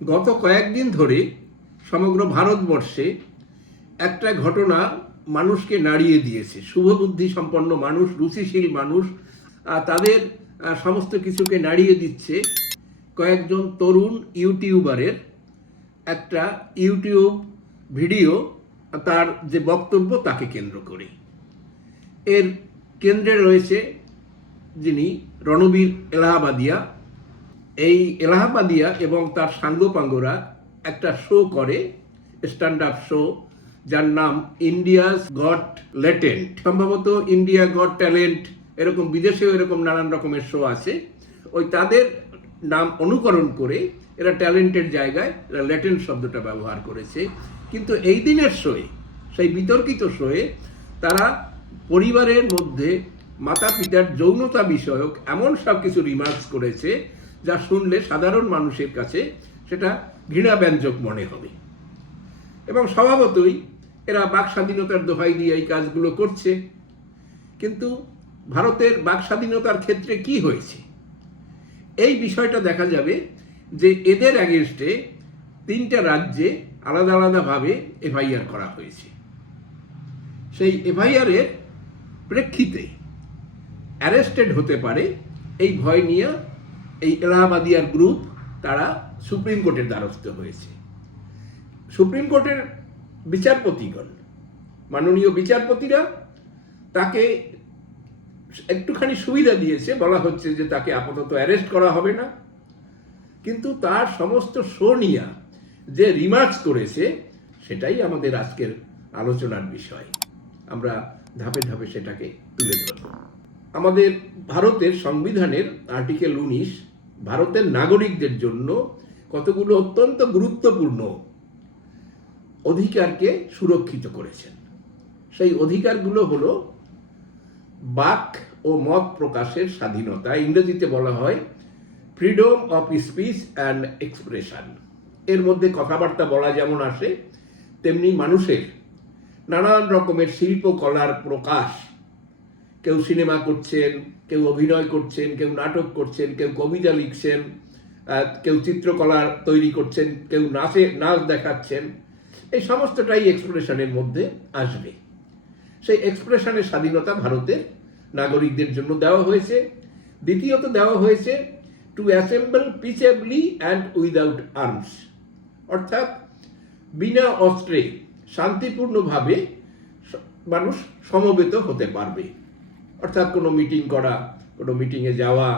গত কয়েকদিন ধরে সমগ্র ভারতবর্ষে একটা ঘটনা মানুষকে নাড়িয়ে দিয়েছে। শুভবুদ্ধি সম্পন্ন মানুষ, রুচিশীল মানুষ তাদের সমস্ত কিছুকে নাড়িয়ে দিচ্ছে কয়েকজন তরুণ ইউটিউবারের একটা ইউটিউব ভিডিও, তার যে বক্তব্য তাকে কেন্দ্র করে এর কেন্দ্রে রয়েছে যিনি রণবীর এলাহাবাদিয়া এই এলাহাবাদিয়া এবং তার সাঙ্গপাঙ্গরা একটা শো করে স্ট্যান্ড আপ শো যার নাম ইন্ডিয়াস গট লেটেন্ট সম্ভবত ইন্ডিয়া গট ট্যালেন্ট এরকম বিদেশেও এরকম নানান রকমের শো আছে। ওই তাদের নাম অনুকরণ করে এরা ট্যালেন্টের জায়গায়, এরা লেটেন্ট শব্দটা ব্যবহার করেছে। কিন্তু এই দিনের শোয়ে সেই বিতর্কিত শোয়ে তারা পরিবারের মধ্যে মাতা পিতার যৌনতা বিষয়ক এমন সব কিছু রিমার্কস করেছে যা শুনলে সাধারণ মানুষের কাছে সেটা ঘৃণাব্যঞ্জক মনে হবে। এবং স্বভাবতই এরা বাক স্বাধীনতার দোহাই দিয়ে এই কাজগুলো করছে। কিন্তু ভারতের বাক স্বাধীনতার ক্ষেত্রে কি হয়েছে? এই বিষয়টা দেখা যাবে যে এদের অ্যাগেনস্টে তিনটা রাজ্যে আলাদা আলাদাভাবে এফআইআর করা হয়েছে। সেই এফআইআরের প্রেক্ষিতে অ্যারেস্টেড হতে পারে এই ভয় নিয়ে এই এলাহাবাদিয়ার গ্রুপ তারা সুপ্রিম কোর্টের দ্বারস্থ হয়েছে। সুপ্রিম কোর্টের বিচারপতিগণ, মাননীয় বিচারপতিরা তাকে একটুখানি সুবিধা দিয়েছে, বলা হচ্ছে যে তাকে আপাতত অ্যারেস্ট করা হবে না। কিন্তু তার সমস্ত সোনিয়া যে রিমার্কস করেছে, সেটাই আমাদের আজকের আলোচনার বিষয়। আমরা ধাপে ধাপে সেটাকে তুলে ধরব। আমাদের ভারতের সংবিধানের আর্টিকেল উনিশ, ভারতের নাগরিকদের জন্য কতগুলো অত্যন্ত গুরুত্বপূর্ণ অধিকারকে সুরক্ষিত করেছেন। সেই অধিকারগুলো হলো বাক ও মত প্রকাশের স্বাধীনতা, ইংরেজিতে বলা হয় freedom of speech and expression. এর মধ্যে কথাবার্তা বলা যেমন আসে, তেমনি মানুষের নানান রকমের শিল্পকলার প্রকাশ কেউ সিনেমা করছেন, কেউ অভিনয় করছেন, কেউ নাটক করছেন, কেউ কবিতা লিখছেন কেউ চিত্রকলা তৈরি করছেন, কেউ নাচে, নাচ দেখাচ্ছেন, এই সমস্তটাই এক্সপ্রেশনের মধ্যে আসবে। সেই এক্সপ্রেশনের স্বাধীনতা ভারতের নাগরিকদের জন্য দেওয়া হয়েছে। দ্বিতীয়ত দেওয়া হয়েছে to assemble peaceably and without arms অর্থাৎ, বিনা অস্ত্রে শান্তিপূর্ণভাবে মানুষ সমবেত হতে পারবে। অর্থাৎ কোনো মিটিং করা, কোনো মিটিংয়ে যাওয়া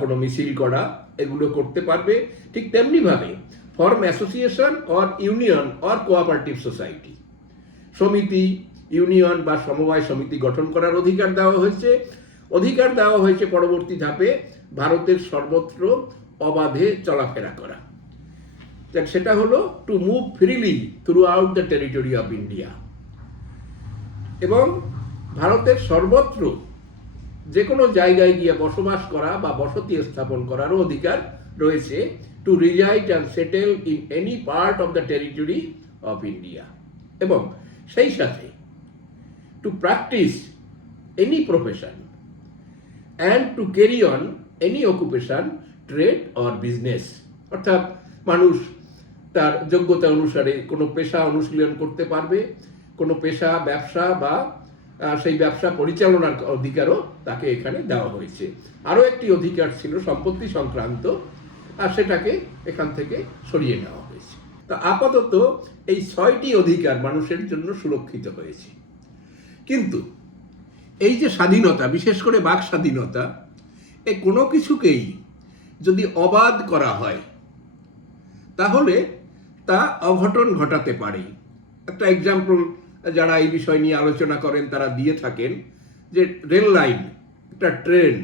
কোনো মিছিল করা, এগুলো করতে পারবে ঠিক তেমনিভাবে form association or union or cooperative society সমিতি ইউনিয়ন বা সমবায় সমিতি গঠন করার অধিকার দেওয়া হয়েছে। অধিকার দেওয়া হয়েছে পরবর্তী ধাপে ভারতের সর্বত্র অবাধে চলাফেরা করা। সেটা হলো to move freely throughout the territory of India এবং ভারতের সর্বত্র যে কোনো জায়গায় গিয়ে বসবাস করা বা বসতি স্থাপন করারও অধিকার রয়েছে to reside and settle in any part of the territory of India এবং সেই সাথে to practise any profession and to carry on any occupation trade or business অর্থাৎ মানুষ তার যোগ্যতা অনুসারে কোনো পেশা অনুশীলন করতে পারবে, কোনো পেশা, ব্যবসা বা সেই ব্যবসা পরিচালনার অধিকারও তাকে এখানে দেওয়া হয়েছে। আরও একটি অধিকার ছিল সম্পত্তি সংক্রান্ত, আর সেটাকে এখান থেকে সরিয়ে নেওয়া হয়েছে। তা আপাতত এই ছয়টি অধিকার মানুষের জন্য সুরক্ষিত হয়েছে। কিন্তু এই যে স্বাধীনতা, বিশেষ করে বাক স্বাধীনতা, এ কোনো কিছুকেই যদি অবাধ করা হয়, তাহলে তা অঘটন ঘটাতে পারে। একটা এক্সাম্পল যারা এই বিষয় নিয়ে আলোচনা করেন, তারা দিয়ে থাকেন যে রেল লাইন, একটা ট্রেন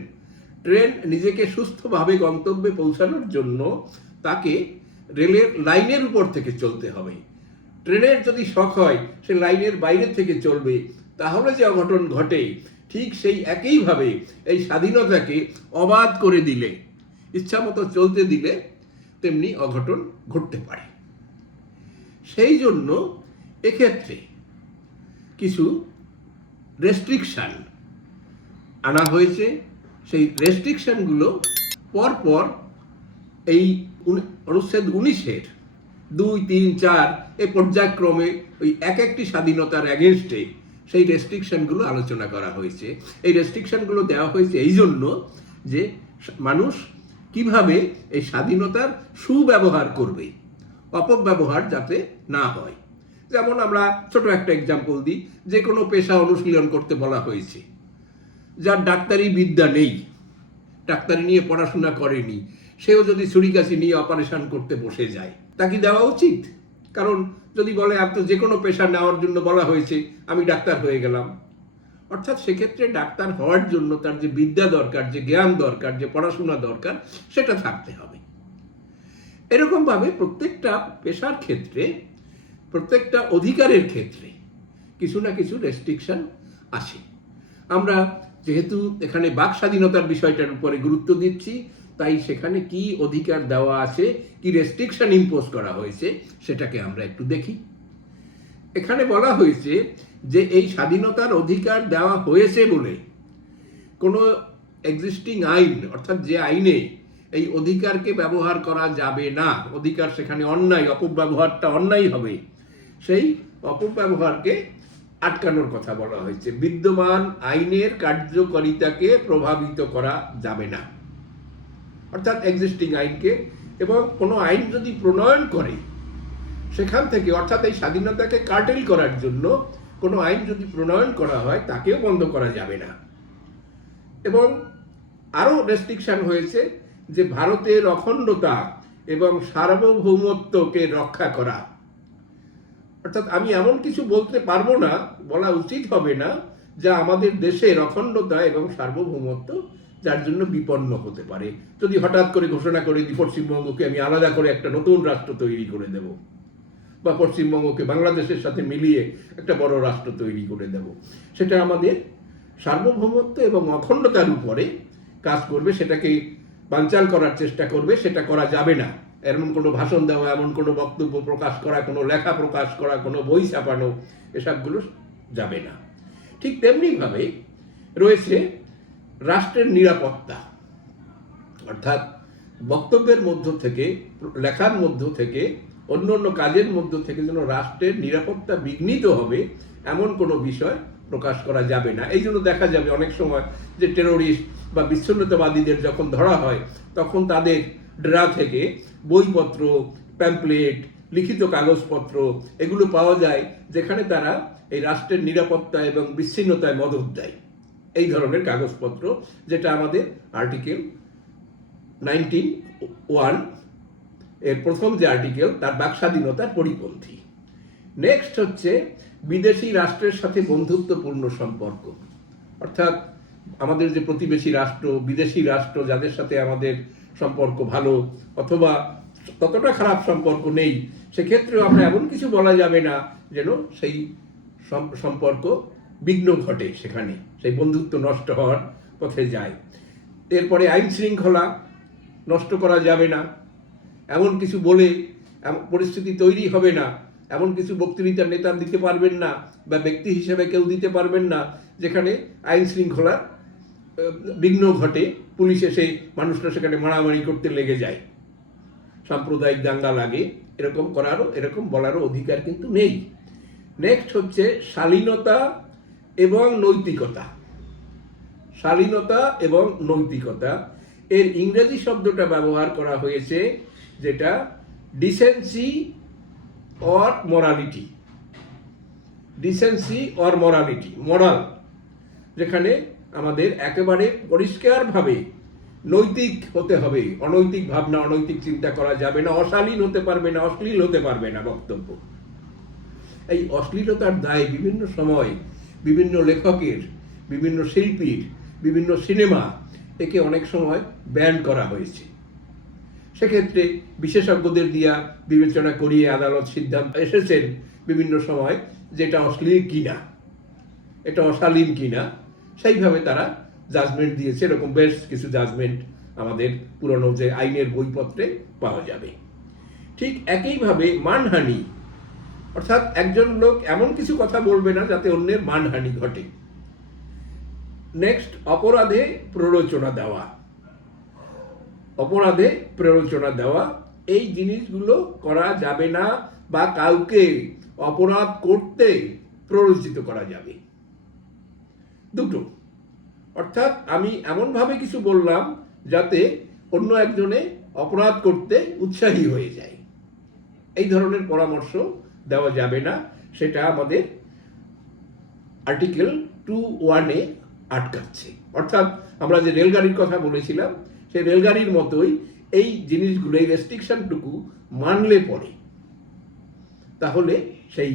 ট্রেন নিজেকে সুস্থভাবে গন্তব্যে পৌঁছানোর জন্য তাকে রেলের লাইনের উপর থেকে চলতে হবে। ট্রেনের যদি শখ হয়, সে লাইনের বাইরে থেকে চলবে, তাহলে যে অঘটন ঘটে, ঠিক সেই একইভাবে এই স্বাধীনতাকে অবাধ করে দিলে, ইচ্ছামতো চলতে দিলে, তেমনি অঘটন ঘটতে পারে। সেই জন্য এক্ষেত্রে কিছু রেস্ট্রিকশান আনা হয়েছে। সেই রেস্ট্রিকশানগুলো পরপর এই অনুচ্ছেদ উনিশের দুই, তিন, চার এই পর্যায়ক্রমে ওই এক একটি স্বাধীনতার অ্যাগেনস্টে সেই রেস্ট্রিকশানগুলো আলোচনা করা হয়েছে। এই রেস্ট্রিকশানগুলো দেওয়া হয়েছে এই জন্য যে মানুষ কীভাবে এই স্বাধীনতার সুব্যবহার করবে, অপব্যবহার যাতে না হয়। যেমন আমরা ছোট একটা এক্সাম্পল দিই, যে কোনো পেশা অনুশীলন করতে বলা হয়েছে। যার ডাক্তারি বিদ্যা নেই, ডাক্তারি নিয়ে পড়াশোনা করেনি, সেও যদি ছুরিকাছি নিয়ে অপারেশন করতে বসে যায়, তা কি দেওয়া উচিত? কারণ যদি বলে আপ তো যে কোনো পেশা নেওয়ার জন্য বলা হয়েছে, আমি ডাক্তার হয়ে গেলাম। অর্থাৎ সেক্ষেত্রে ডাক্তার হওয়ার জন্য তার যে বিদ্যা দরকার, যে জ্ঞান দরকার, যে পড়াশোনা দরকার, সেটা থাকতে হবে। এরকমভাবে প্রত্যেকটা পেশার ক্ষেত্রে প্রত্যেকটা অধিকারের ক্ষেত্রে কিছু না কিছু রেস্ট্রিকশন আসে। আমরা যেহেতু এখানে বাক স্বাধীনতার বিষয়টার উপরে গুরুত্ব দিচ্ছি, তাই সেখানে কি অধিকার দেওয়া আছে, কি রেস্ট্রিকশন ইম্পোজ করা হয়েছে, সেটাকে আমরা একটু দেখি। এখানে বলা হয়েছে যে এই স্বাধীনতার অধিকার দেওয়া হয়েছে বলে কোনো এক্সিস্টিং আইন, অর্থাৎ যে আইনে এই অধিকারকে ব্যবহার করা যাবে না, অধিকার সেখানে অন্যায়, অপব্যবহারটা অন্যায় হবে সেই অপব্যবহারকে আটকানোর কথা বলা হয়েছে। বিদ্যমান আইনের কার্যকারিতাকে প্রভাবিত করা যাবে না। অর্থাৎ এক্সিস্টিং আইনকে এবং কোনো আইন যদি প্রণয়ন করে, সেখান থেকে অর্থাৎ এই স্বাধীনতাকে কার্টেল করার জন্য কোনো আইন যদি প্রণয়ন করা হয়, তাকেও বন্ধ করা যাবে না। এবং আরও রেস্ট্রিকশন হয়েছে যে ভারতের অখণ্ডতা এবং সার্বভৌমত্বকে রক্ষা করা। অর্থাৎ আমি এমন কিছু বলতে পারব না, বলা উচিত হবে না, যা আমাদের দেশের অখণ্ডতা এবং সার্বভৌমত্ব, যার জন্য বিপন্ন হতে পারে। যদি হঠাৎ করে ঘোষণা করে দিই, পশ্চিমবঙ্গকে আমি আলাদা করে একটা নতুন রাষ্ট্র তৈরি করে দেব, বা পশ্চিমবঙ্গকে বাংলাদেশের সাথে মিলিয়ে একটা বড় রাষ্ট্র তৈরি করে দেব, সেটা আমাদের সার্বভৌমত্ব এবং অখণ্ডতার উপরে কাজ করবে, সেটাকে বাঞ্চাল করার চেষ্টা করবে, সেটা করা যাবে না। এমন কোনো ভাষণ দেওয়া, এমন কোনো বক্তব্য প্রকাশ করা, কোনো লেখা প্রকাশ করা, কোনো বই ছাপানো, এসবগুলো যাবে না। ঠিক তেমনিভাবে রয়েছে রাষ্ট্রের নিরাপত্তা। অর্থাৎ বক্তব্যের মধ্য থেকে, লেখার মধ্য থেকে, অন্য অন্য কাজের মধ্য থেকে যেন রাষ্ট্রের নিরাপত্তা বিঘ্নিত হবে, এমন কোনো বিষয় প্রকাশ করা যাবে না। এই জন্য দেখা যাবে অনেক সময় যে টেরোরিস্ট বা বিচ্ছিন্নতাবাদীদের যখন ধরা হয়, তখন তাদের ড্রা থেকে বইপত্র প্যাম্পলেট লিখিত কাগজপত্র এগুলো পাওয়া যায় যেখানে তারা এই রাষ্ট্রের নিরাপত্তা এবং বিচ্ছিন্নতায় মদত দেয়। এই ধরনের কাগজপত্র যেটা আমাদের আর্টিকেল নাইনটিন ওয়ানের প্রথম যে আর্টিকেল তার বাক স্বাধীনতার পরিপন্থী। নেক্সট হচ্ছে বিদেশি রাষ্ট্রের সাথে বন্ধুত্বপূর্ণ সম্পর্ক। অর্থাৎ আমাদের যে প্রতিবেশী রাষ্ট্র, বিদেশি রাষ্ট্র যাদের সাথে আমাদের সম্পর্ক ভালো অথবা ততটা খারাপ সম্পর্ক নেই সেক্ষেত্রেও আমরা এমন কিছু বলা যাবে না যেন সেই সম্পর্ক বিঘ্ন ঘটে সেখানে সেই বন্ধুত্ব নষ্ট হওয়ার পথে যায়। এরপরে আইন শৃঙ্খলা নষ্ট করা যাবে না এমন কিছু বলে পরিস্থিতি তৈরি হবে না এমন কিছু বক্তৃতা নেতা দিতে পারবেন না বা ব্যক্তি হিসেবে কেউ দিতে পারবেন না যেখানে আইন শৃঙ্খলার আহ, বিঘ্ন ঘটে, পুলিশ এসে মানুষরা সেখানে মারামারি করতে লেগে যায়। সাম্প্রদায়িক দাঙ্গা লাগে, এরকম করারও, এরকম বলারও অধিকার কিন্তু নেই। নেক্সট হচ্ছে শালীনতা এবং নৈতিকতা। শালীনতা এবং নৈতিকতা। এর ইংরেজি শব্দটা ব্যবহার করা হয়েছে, যেটা decency or morality decency or morality moral যেখানে আমাদের একেবারে পরিষ্কারভাবে নৈতিক হতে হবে। অনৈতিক ভাবনা, অনৈতিক চিন্তা করা যাবে না, অশালীন হতে পারবে না, অশ্লীল হতে পারবে না বক্তব্য। এই অশ্লীলতার দায় বিভিন্ন সময় বিভিন্ন লেখকের, বিভিন্ন শিল্পীর, বিভিন্ন সিনেমা একে অনেক সময় ব্যান করা হয়েছে। সেক্ষেত্রে বিশেষজ্ঞদের দিয়া বিবেচনা করিয়ে আদালত সিদ্ধান্ত এসেছেন বিভিন্ন সময় যেটা অশ্লীল কিনা, এটা অশালীন কিনা। সেইভাবে তারা জাজমেন্ট দিয়েছে। এরকম বেশ কিছু জাজমেন্ট আমাদের পুরনো যে আইনের বইপত্রে পাওয়া যাবে। ঠিক একইভাবে মানহানি, অর্থাৎ একজন লোক এমন কিছু কথা বলবে না যাতে অন্যের মানহানি ঘটে। নেক্সট অপরাধে প্ররোচনা দেওয়া। অপরাধে প্ররোচনা দেওয়া, এই জিনিসগুলো করা যাবে না বা কাউকে অপরাধ করতে প্ররোচিত করা যাবে। দুটো। অর্থাৎ আমি এমনভাবে কিছু বললাম যাতে অন্য একজনে অপরাধ করতে উৎসাহী হয়ে যায়। এই ধরনের পরামর্শ দেওয়া যাবে না, সেটা আমাদের আর্টিকেল টু ওয়ানে আটকাচ্ছে। অর্থাৎ আমরা যে রেলগাড়ির কথা বলেছিলাম, সেই রেলগাড়ির মতোই এই জিনিসগুলো, এই রেস্ট্রিকশনটুকু মানলে পরে। তাহলে সেই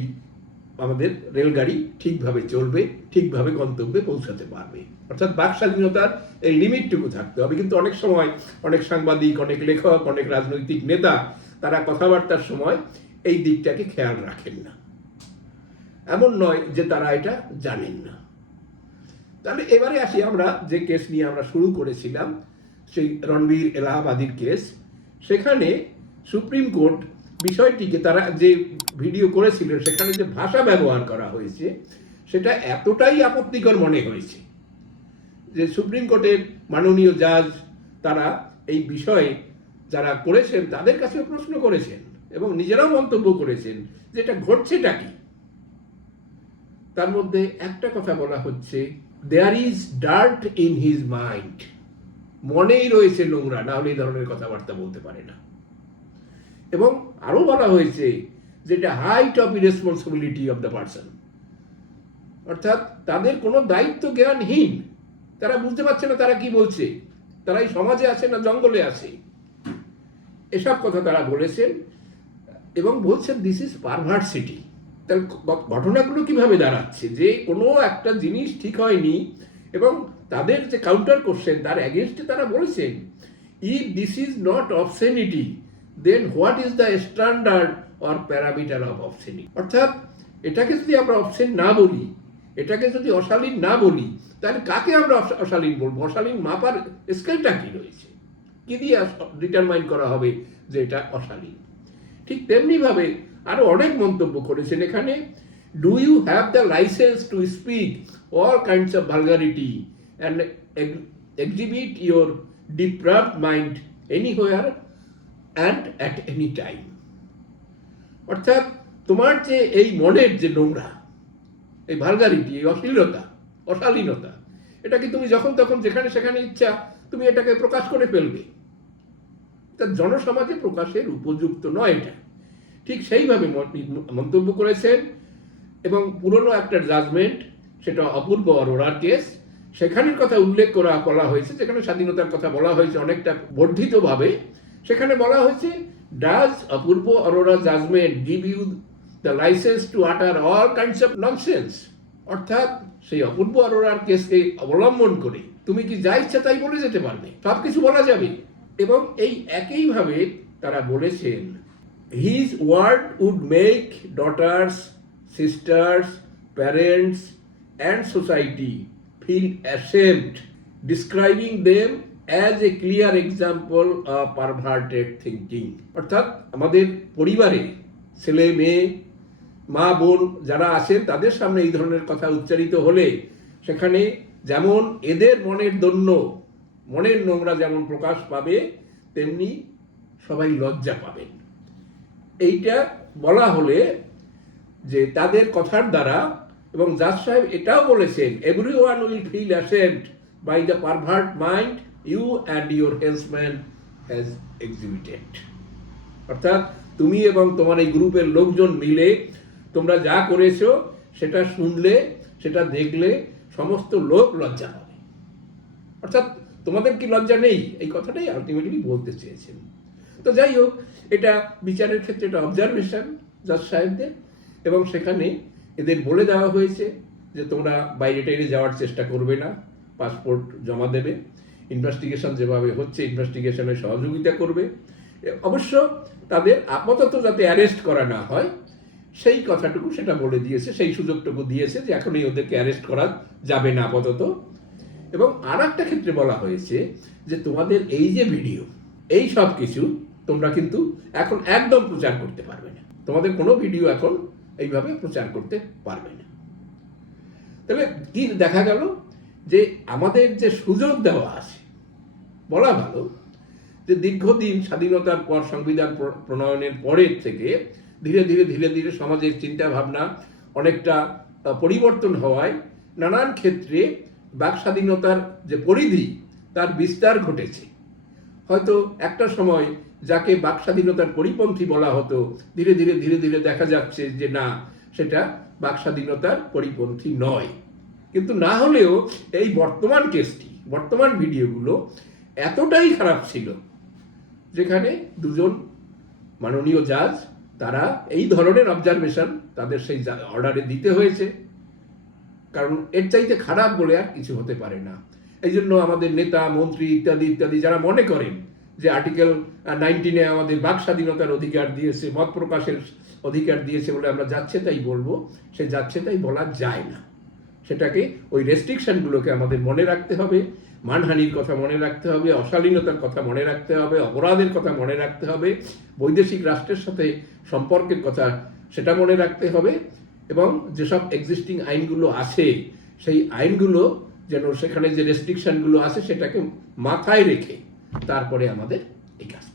আমাদের রেলগাড়ি ঠিকভাবে চলবে, ঠিকভাবে গন্তব্যে পৌঁছাতে পারবে। অর্থাৎ বাক স্বাধীনতার এই লিমিটটুকু থাকতে হবে। কিন্তু অনেক সময় অনেক সাংবাদিক, অনেক লেখক, অনেক রাজনৈতিক নেতা, তারা কথাবার্তার সময় এই দিকটাকে খেয়াল রাখেন না। এমন নয় যে তারা এটা জানেন না। তাহলে এবারে আসি আমরা যে কেস নিয়ে আমরা শুরু করেছিলাম, সেই রণবীর এলাহাবাদীর কেস। সেখানে সুপ্রিম কোর্ট বিষয়টিকে তারা যে ভিডিও করেছিলেন, সেখানে যে ভাষা ব্যবহার করা হয়েছে, সেটা এতটাই আপত্তিকর মনে হয়েছে যে সুপ্রিম কোর্টের মাননীয় জাজ তারা এই বিষয়ে যারা করেছেন, তাদের কাছেও প্রশ্ন করেছেন এবং নিজেরাও মন্তব্য করেছেন যে এটা ঘটছেটা কি। তার মধ্যে একটা কথা বলা হচ্ছে there is dirt in his mind মনেই রয়েছে নোংরা, না হলে এই ধরনের কথাবার্তা বলতে পারে না। এবং আরও বলা হয়েছে যে এটা height of responsibility of the person অর্থাৎ তাদের কোনো দায়িত্ব জ্ঞানহীন। তারা বুঝতে পারছে না তারা কি বলছে। তারা এই সমাজে আছে না জঙ্গলে আছে। এসব কথা তারা বলেছেন এবং বলছেন দিস ইজ পারভার্সিটি তাহলে ঘটনাগুলো কীভাবে দাঁড়াচ্ছে? যে কোনো একটা জিনিস ঠিক হয়নি এবং তাদের যে কাউন্টার কোশ্চেন তার অ্যাগেনস্টে তারা বলেছেন if this is not obscenity then what is the standard or parameter of obscenity অর্থাৎ, এটাকে যদি আমরা অবসেন না বলি, এটাকে যদি অশালীন না বলি, তাহলে কাকে আমরা অশালীন বলব? অশালীন মাপার স্কেলটা কি রয়েছে? কি দিয়ে ডিটারমাইন করা হবে যে এটা অশালীন? ঠিক তেমনিভাবে আরও অনেক মন্তব্য করেছেন এখানে do you have the licence to speak all kinds of vulgarity and exhibit your depraved mind any anywhere and at any time অর্থাৎ তোমার যে এই মনের যে নোংরা, এই ভালগারিটি এই অশ্লীলতা, অশালীনতা, এটা কি তুমি যখন তখন যেখানে সেখানে ইচ্ছা, তুমি এটাকে প্রকাশ করে ফেলবে? তা জনসমাজে প্রকাশের উপযুক্ত নয় এটা। ঠিক সেইভাবে মন্তব্য করেছেন এবং পুরনো একটা জাজমেন্ট সেটা অপূর্ব অরোরার কেস সেখানের কথা উল্লেখ করা বলা হয়েছে, যেখানে স্বাধীনতার কথা বলা হয়েছে অনেকটা বর্ধিতভাবে। সেখানে বলা হয়েছে does Apoorva Arora judgement give you the licence to utter all kinds of nonsense অর্থাৎ সেই অপূর্ব অরোরার কেসকে অবলম্বন করে, তুমি কি যা ইচ্ছা তাই বলে যেতে পারবে? সব কিছু বলা যাবে। এবং এই একইভাবে তারা বলেছেন his word would make daughters sisters parents and society feel ashamed describing them as a clear example perverted thinking অর্থাৎ আমাদের পরিবারে ছেলে, মেয়ে, মা, বোন যারা আছেন, তাদের সামনে এই ধরনের কথা উচ্চারিত হলে সেখানে যেমন এদের মনের দন্য, মনের নোংরা যেমন প্রকাশ পাবে, তেমনি সবাই লজ্জা পাবেন। এইটা বলা হলে যে তাদের কথার দ্বারা, এবং জাজ সাহেব এটাও বলেছেন everyone will feel assent by the pervert mind you and your helmsman has exhibited অর্থাৎ তুমি এবং তোমার এই গ্রুপের লোকজন মিলে তোমরা যা করেছ, সেটা শুনলে, সেটা দেখলে, সমস্ত লোক লজ্জা পাবে। অর্থাৎ তোমাদের কি লজ্জা নেই? এই কথাটাই আলটিমেটলি বলতে চেয়েছেন। তো যাই হোক, এটা বিচারের ক্ষেত্রে এটা অবজারভেশন জাজ সাহেবদের, এবং সেখানে এদের বলে দেওয়া হয়েছে যে তোমরা বাইরে টাইরে যাওয়ার চেষ্টা করবে না পাসপোর্ট জমা দেবে। ইনভেস্টিগেশন যেভাবে হচ্ছে, ইনভেস্টিগেশনে সহযোগিতা করবে। অবশ্য তাদের আপাতত যাতে অ্যারেস্ট করা না হয়, সেই কথাটুকু সেটা বলে দিয়েছে, সেই সুযোগটুকু দিয়েছে যে এখনই ওদেরকে অ্যারেস্ট করা যাবে না আপাতত। এবং আর একটা ক্ষেত্রে বলা হয়েছে যে তোমাদের এই যে ভিডিও, এই সব কিছু তোমরা কিন্তু এখন একদম প্রচার করতে পারবে না। তোমাদের কোনো ভিডিও এখন এইভাবে প্রচার করতে পারবে না। তাহলে কি দেখা গেল যে আমাদের যে সুযোগ দেওয়া আছে বলা ভালো যে দীর্ঘদিন স্বাধীনতার পর সংবিধান প্র- প্রণয়নের পরের থেকে ধীরে ধীরে ধীরে ধীরে সমাজের চিন্তা ভাবনা অনেকটা পরিবর্তন হওয়ায় নানান ক্ষেত্রে বাক স্বাধীনতার যে পরিধি তার বিস্তার ঘটেছে। হয়তো একটা সময় যাকে বাক স্বাধীনতার পরিপন্থী বলা হতো, ধীরে ধীরে ধীরে ধীরে দেখা যাচ্ছে যে না, সেটা বাক স্বাধীনতার পরিপন্থী নয়। কিন্তু না হলেও এই বর্তমান কেসটি, বর্তমান ভিডিওগুলো এতটাই খারাপ ছিল যেখানে দুজন মাননীয় জাজ তারা এই ধরনের অবজারভেশন তাদের সেই অর্ডারে দিতে হয়েছে। কারণ এর চাইতে খারাপ বলে আর কিছু হতে পারে না। এই জন্য আমাদের নেতা, মন্ত্রী ইত্যাদি ইত্যাদি যারা মনে করেন যে আর্টিকেল নাইনটিনে আমাদের বাক স্বাধীনতার অধিকার দিয়েছে, মত প্রকাশের অধিকার দিয়েছে বলে আমরা যাচ্ছে তাই বলব, সে যাচ্ছে তাই বলা যায় না। সেটাকে ওই রেস্ট্রিকশনগুলোকে আমাদের মনে রাখতে হবে। মানহানির কথা মনে রাখতে হবে, অশালীনতার কথা মনে রাখতে হবে, অপরাধের কথা মনে রাখতে হবে, বৈদেশিক রাষ্ট্রের সাথে সম্পর্কের কথা সেটা মনে রাখতে হবে এবং যেসব এক্সিস্টিং আইনগুলো আছে, সেই আইনগুলো যেন সেখানে যে রেস্ট্রিকশনগুলো আছে সেটাকে মাথায় রেখে তারপরে আমাদের এই কাজ